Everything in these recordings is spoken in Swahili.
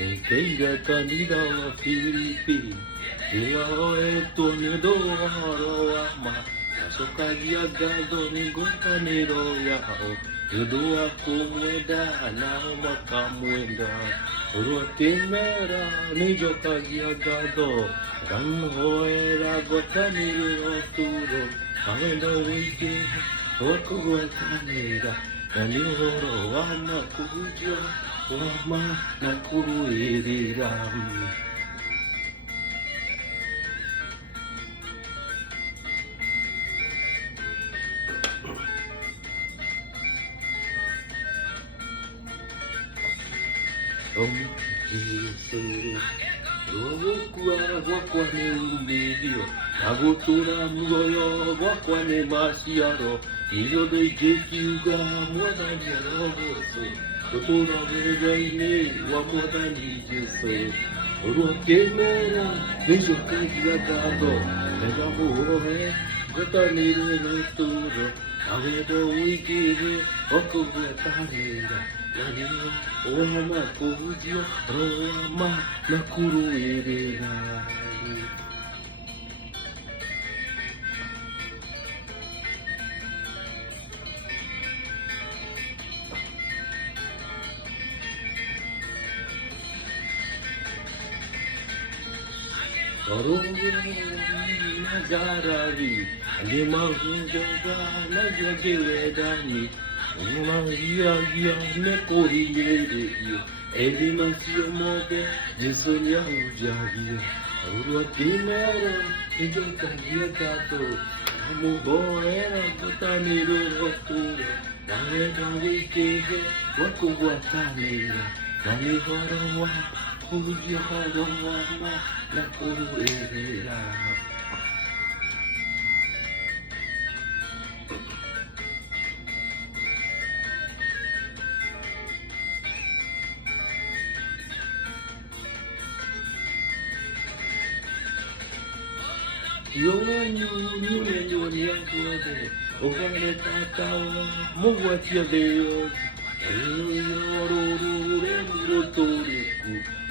Keira canida filipi, io e tu ne do ama, soka dia gado ni gota ni royao, io do a comueda na uma camuenda, ruatimera ni joka dia gado, ran hoera gota ni roturo, avendo wiki, oko guatanera, nani horo ama kujo. Wama nakuru iriram. Jesus, wakwa ne umedio, agotura muyo wakwa ne masiaro, iyo de jekiuga mwana yaroso. Totora vegaine wa modani jeso ruakemera nejo kagia gado nega moe gota niru noturo avedo wigire okuga tanera yanino oama kujio roama nakuru irera Nazaravi, Limahujaga, Najagiredani, Umahia, Nekori, Edimasio Mobe, Jisonia Ujavia, Uruatimera, Ijokagia Gato, Amuboera, Botani Rotura, Naveda Wiki, Wakuwatanera, Nani Horowa. Uji haroma na kuruera. Yo ni agode. Ogane tatawa muwatia deos.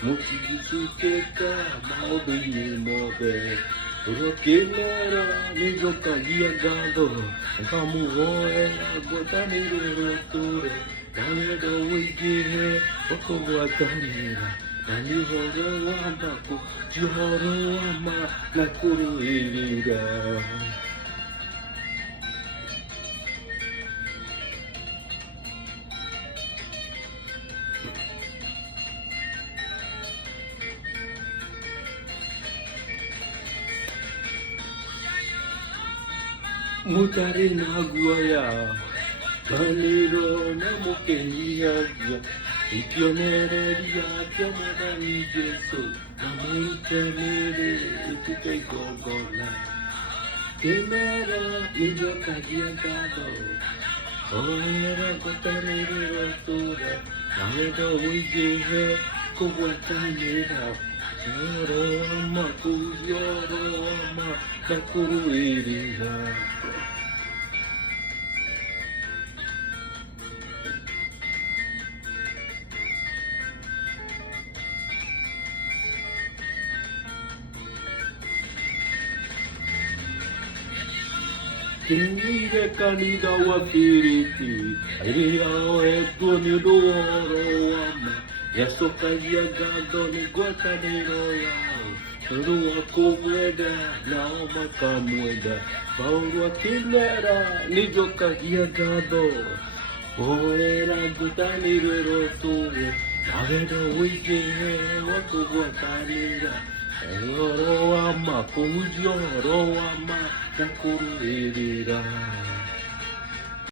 Muchijisukeka maobe mobe Rokemera nijoka gado Kamu hoe agotani rotore Kanedo wigire Oko watanira Nani horo wamaku Jihoro wama Nakuru irira Mutare na guaya, kaniro na mukenia ya, ikionere ya kiamada ni Jesu, na mutenere ituke gogona. Kemera nijo kagia gado, oera kotanere rotura, namedo wigehe kuwatanera. Yoro ama kujoro ama nakuru irira. Kinire kanida wa piriti, iria etu ni dooro ama. Yasokagia gado ni gota ni royao Rua kumweda na oma kamweda Baurua kimera ni jokagia gado Oera gota ni rotore Navedo wikihe wakuguatanira Ero ama kujio ro ama nakuru irira